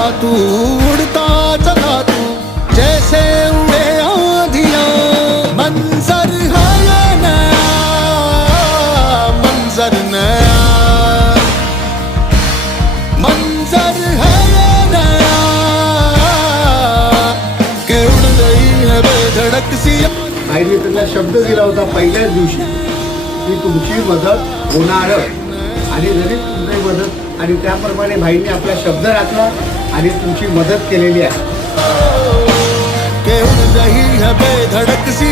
चला तू, उड़ता चला तू, जैसे उड़े आंधियां। मंजर है ये नया, मंजर नया, मंजर है ये नया, के उड़ गई है बेधड़क सी। आईने त्यांना शब्द दिला होता पहिल्याच दिवशी की तुमची मदत होणार, आणि जरी तुमची मदत, आणि त्याप्रमाणे भाईंनी आपला शब्द राखला आणि तुमची मदत केलेली आहे. के उड़ रही है बेधड़क सी